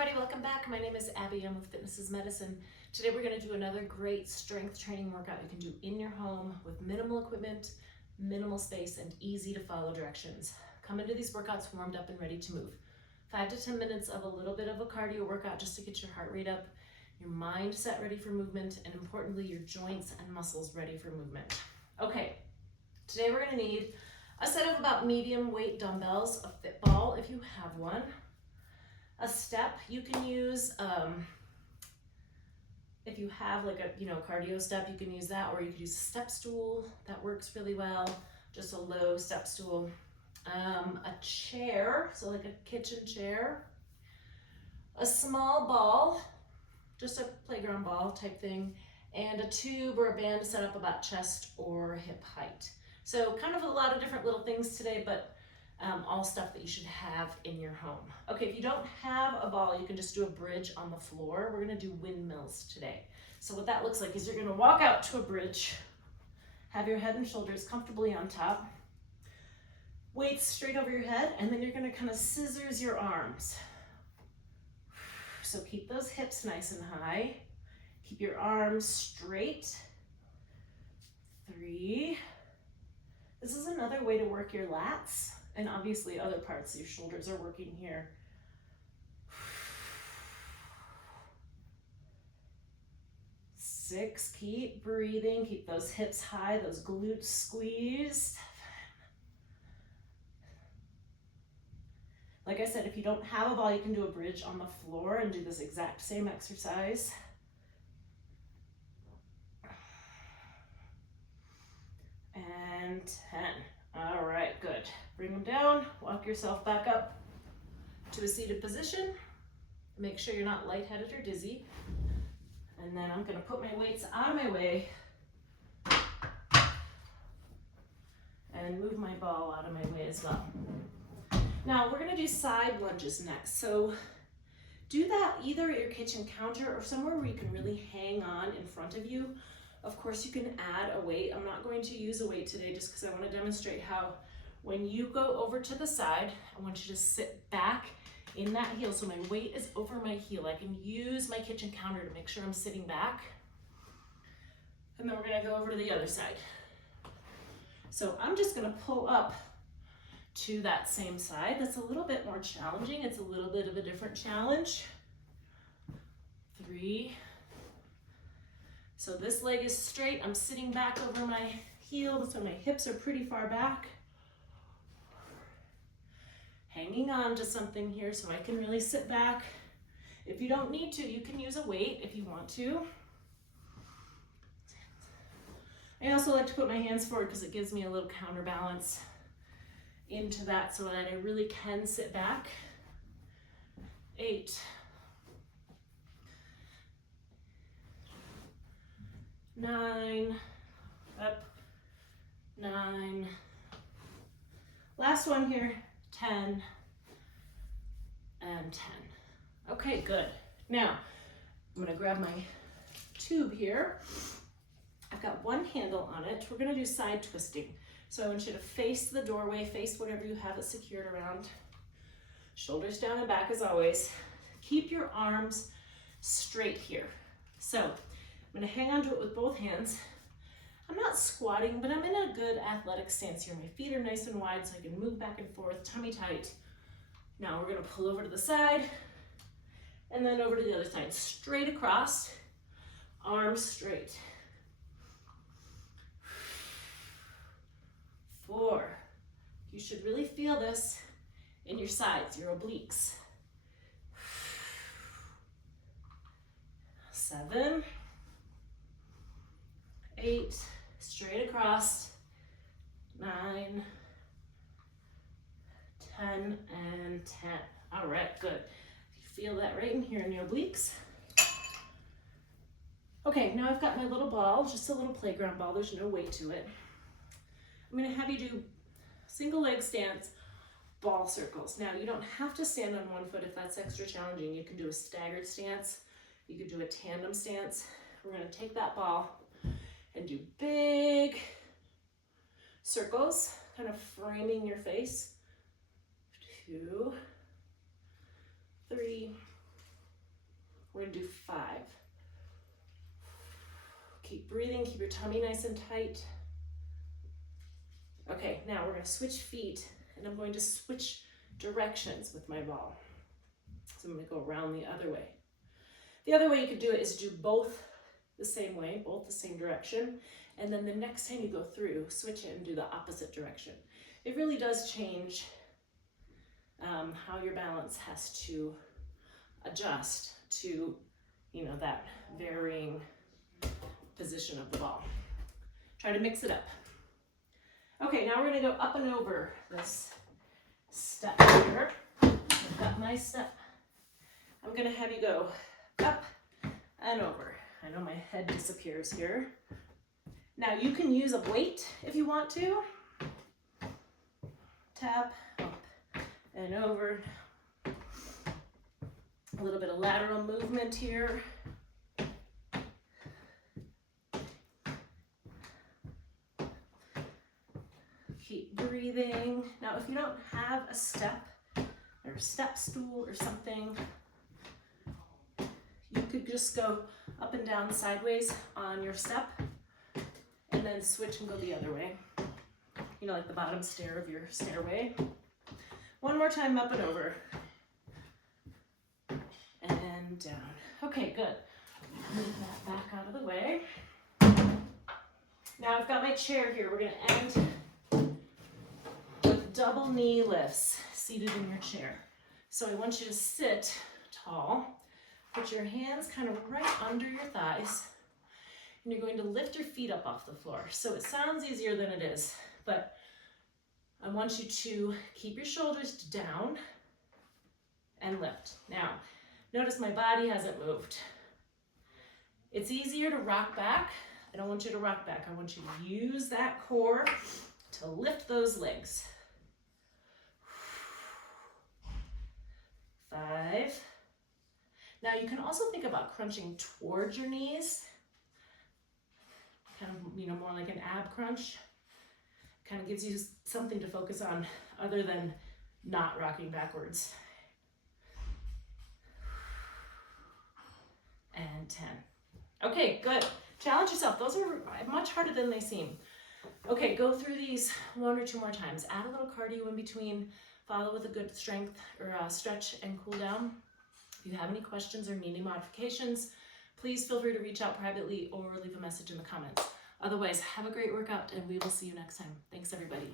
everybody, welcome back. My name is Abby, I'm with Fitness is Medicine. Today we're going to do another great strength training workout you can do in your home with minimal equipment, minimal space, and easy to follow directions. Come into these workouts warmed up and ready to move. 5 to 10 minutes of a little bit of a cardio workout just to get your heart rate up, your mind set ready for movement, and importantly, your joints and muscles ready for movement. Okay, today we're going to need a set of about medium weight dumbbells, a fit ball if you have one, a step. You can use, if you have like a cardio step, you can use that, or you could use a step stool. That works really well, just a low step stool. A chair, so like a kitchen chair, a small ball, just a playground ball type thing, and a tube or a band to set up about chest or hip height. So kind of a lot of different little things today, but all stuff that you should have in your home. Okay, if you don't have a ball, you can just do a bridge on the floor. We're gonna do windmills today. So what that looks like is you're gonna walk out to a bridge, have your head and shoulders comfortably on top, weights straight over your head, and then you're gonna kind of scissors your arms. So keep those hips nice and high. Keep your arms straight. 3. This is another way to work your lats, and obviously other parts of your shoulders are working here. 6, keep breathing, keep those hips high, those glutes squeezed. 7. Like I said, if you don't have a ball, you can do a bridge on the floor and do this exact same exercise. And 10. All right, good. Bring them down, walk yourself back up to a seated position. Make sure you're not lightheaded or dizzy. And then I'm gonna put my weights out of my way and move my ball out of my way as well. Now we're gonna do side lunges next. So do that either at your kitchen counter or somewhere where you can really hang on in front of you. Of course, you can add a weight. I'm not going to use a weight today just because I want to demonstrate how when you go over to the side, I want you to sit back in that heel. So my weight is over my heel. I can use my kitchen counter to make sure I'm sitting back. And then we're going to go over to the other side. So I'm just going to pull up to that same side. That's a little bit more challenging. It's a little bit of a different challenge. 3. So this leg is straight. I'm sitting back over my heel, so my hips are pretty far back. Hanging on to something here so I can really sit back. If you don't need to, you can use a weight if you want to. I also like to put my hands forward because it gives me a little counterbalance into that so that I really can sit back. 8. 9, up, 9. Last one here, 10, and 10. Okay, good. Now, I'm gonna grab my tube here. I've got one handle on it. We're gonna do side twisting. So I want you to face the doorway, face whatever you have it secured around. Shoulders down and back as always. Keep your arms straight here. So, I'm gonna hang on to it with both hands. I'm not squatting, but I'm in a good athletic stance here. My feet are nice and wide so I can move back and forth, tummy tight. Now we're gonna pull over to the side and then over to the other side. Straight across, arms straight. 4. You should really feel this in your sides, your obliques. 7. 8, straight across, 9, 10, and 10. All right, good. You feel that right in here in your obliques. Okay, now I've got my little ball, just a little playground ball. There's no weight to it. I'm gonna have you do single leg stance, ball circles. Now, you don't have to stand on one foot if that's extra challenging. You can do a staggered stance. You could do a tandem stance. We're gonna take that ball and do big circles, kind of framing your face. 2, 3, We're gonna do 5. Keep breathing, keep your tummy nice and tight. Okay, now we're gonna switch feet, and I'm going to switch directions with my ball. So I'm gonna go around the other way. The other way you could do it is do both the same way, both the same direction, and then the next time you go through, switch it and do the opposite direction. It really does change how your balance has to adjust to, you know, that varying position of the ball. Try to mix it up. Okay, now we're gonna go up and over this step here. I've got my step. I'm gonna have you go up and over. I know my head disappears here. Now you can use a weight if you want to. Tap, up and over. A little bit of lateral movement here. Keep breathing. Now, if you don't have a step or a step stool or something, you could just go up and down sideways on your step and then switch and go the other way. You know, like the bottom stair of your stairway. One more time, up and over. And down. Okay, good. Move that back out of the way. Now I've got my chair here. We're gonna end with double knee lifts, seated in your chair. So I want you to sit tall, put your hands kind of right under your thighs, and you're going to lift your feet up off the floor. So it sounds easier than it is, but I want you to keep your shoulders down and lift. Now, notice my body hasn't moved. It's easier to rock back. I don't want you to rock back. I want you to use that core to lift those legs. 5. Now you can also think about crunching towards your knees, kind of, you know, more like an ab crunch. Kind of gives you something to focus on other than not rocking backwards. And 10. Okay, good. Challenge yourself. Those are much harder than they seem. Okay, go through these 1 or 2 more times. Add a little cardio in between. Follow with a good strength or stretch and cool down. If you have any questions or need any modifications, please feel free to reach out privately or leave a message in the comments. Otherwise, have a great workout and we will see you next time. Thanks, everybody.